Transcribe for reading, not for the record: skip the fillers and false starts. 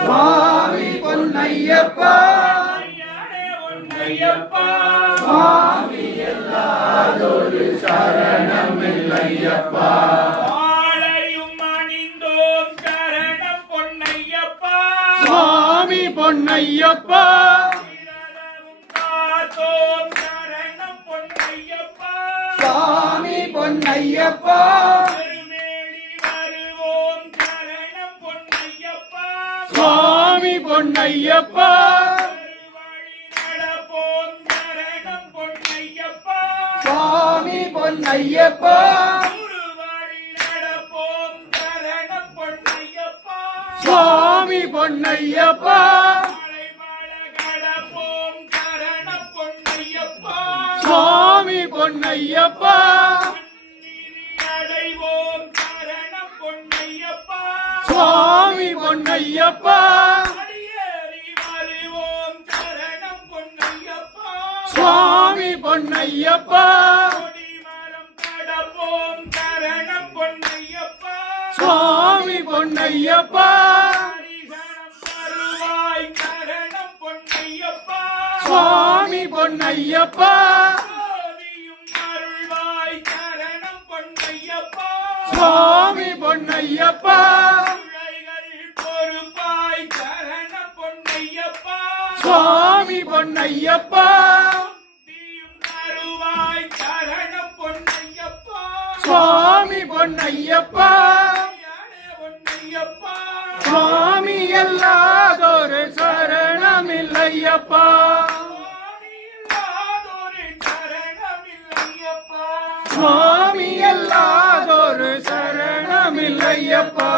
சுவாமி பொன்னையப்பா சுவாமி எல்லாதொரு சரணமில்லையப்பா மாலையும் அணிந்தோம் சரணம் பொன்னையப்பா சுவாமி பொன்னையப்பா காத்தோம் சரணம் பொன்னையப்பா சுவாமி பொன்னையப்பா சுவாமி பொன்னையப்பா சுவாமி பொன்னையப்பா சுவாமி பொன்னையப்பா சுவாமி பொன்னையப்பா சுவாமி பொன்னையப்பா சுவாமி பொன்னையப்பா சுவாமி பொன்னையப்பா சுவாமி பொன்னையப்பா சுவாமி பொன்னையப்பா சுவாமி பொன்னையப்பா சுவாமி பொன்னையப்பா சுவாமி எல்லாதொரு சரணமில்லையப்பா சுவாமி எல்லாதொரு சரணமில்லையப்பா